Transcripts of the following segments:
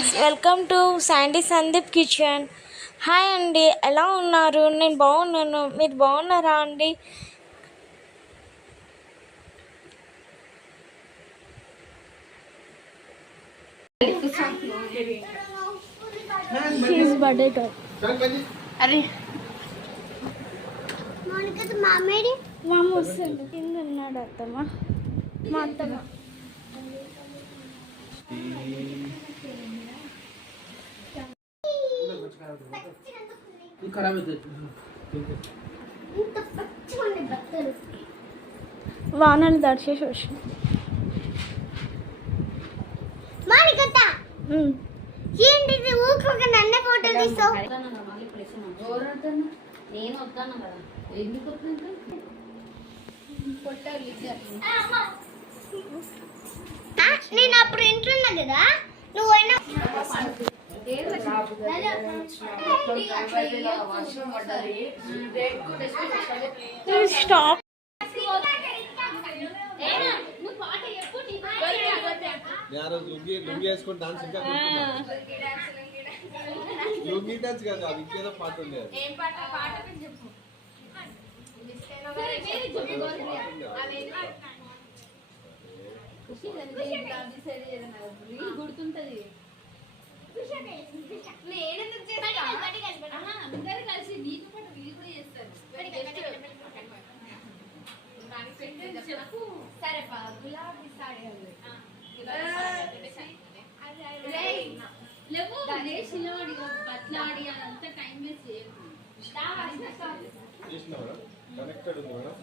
Friends, welcome to Sandy Sandeep kitchen. Hi అండి, ఎలా ఉన్నారు? నేను బాగున్నాను. మీరు బాగున్నారా అండి? అరే మామ వస్తుంది, కింద ఉన్నాడు అత్తమ్మ. మా అత్తమ్మ వానలు దర్శేసి వచ్చి ఏంటిది ఊరుకోక నన్నే ఫోటో తీస్తావు? నేను వద్దాను కదా, ఎందుకు నేను అప్పుడు ఇంట్లో ఉన్నా కదా, నువ్వు అయినా స్టాప్. లుంగి వేసుకొని డాన్స్ ఇంకా లుంగి డాన్స్ కాదు, అది ఇంకేదో పాట ఉండేది. గుర్తుంటది. అందరు కలిసి నీతో పాటు వీళ్ళు కూడా చేస్తారు. చెప్పు. సరే గులాబీ సారీ లేవు లేచినవాడి బట్లాడి అదంతా టైం వేస్ట్ చేయకు. కనెక్టెడ్ ఉంది మేడం.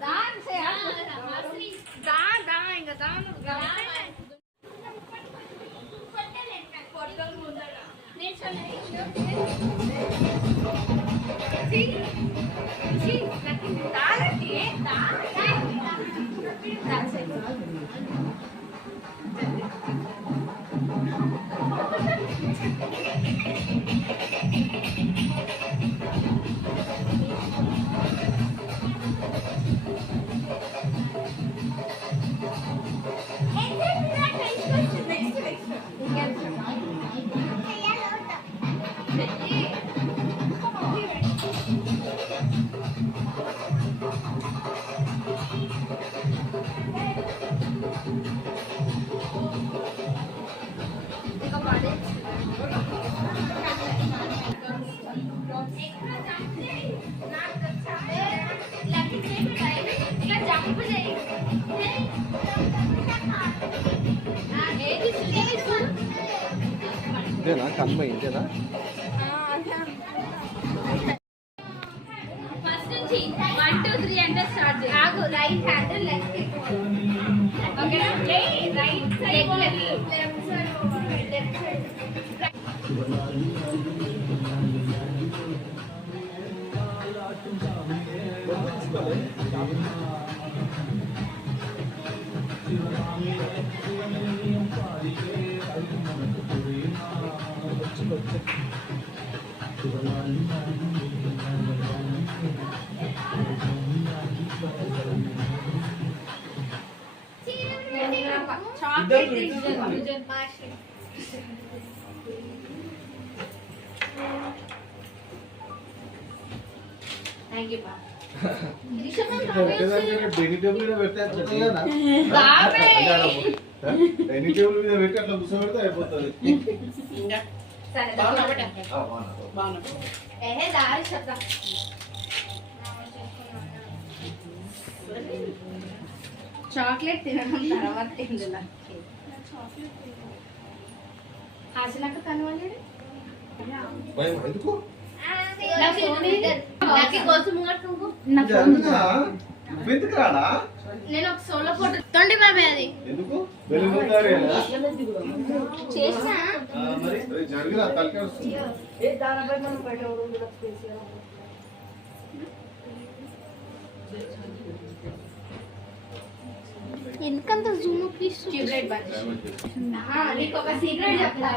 ఇంతేనా కన్మ? ఇంతేనా? ఫస్ట్ నుంచి 1 2 3 అంటే స్టార్ట్ చేయి. ఆగు. రైట్ హ్యాండ్ లెఫ్ట్ ఓకేనా? Right side left side left side. Thank you. Dining table మీద పెట్టి అట్లా కూర్చోబెడితే అయిపోతుంది. చాక్లెట్ తినడం తర్వాత తిందులా హాసినాక కనవాలి ఎందుకు నేను ఒక సోలో ఫోటో తొండి బాబే అది ఎందుకు చేసిన ఎందుకంత జూమ్ ప్లీజ్ ట్యూబ్లైట్ బంద్. నీకు ఒక సీక్రెట్ చెప్తా.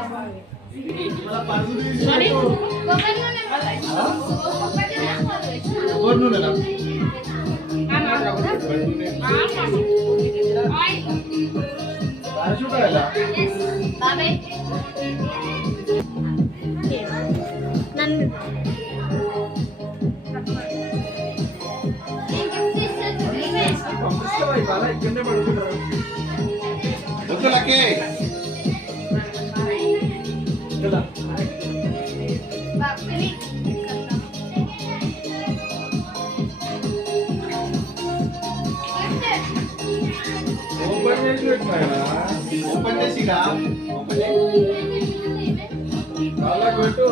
బాబాయ్ వద్దు లక్కీ. ఓపెన్ చేసి పెట్టినా ఓపెన్ చేసిరా ఓపెన్ చేసి పెట్టు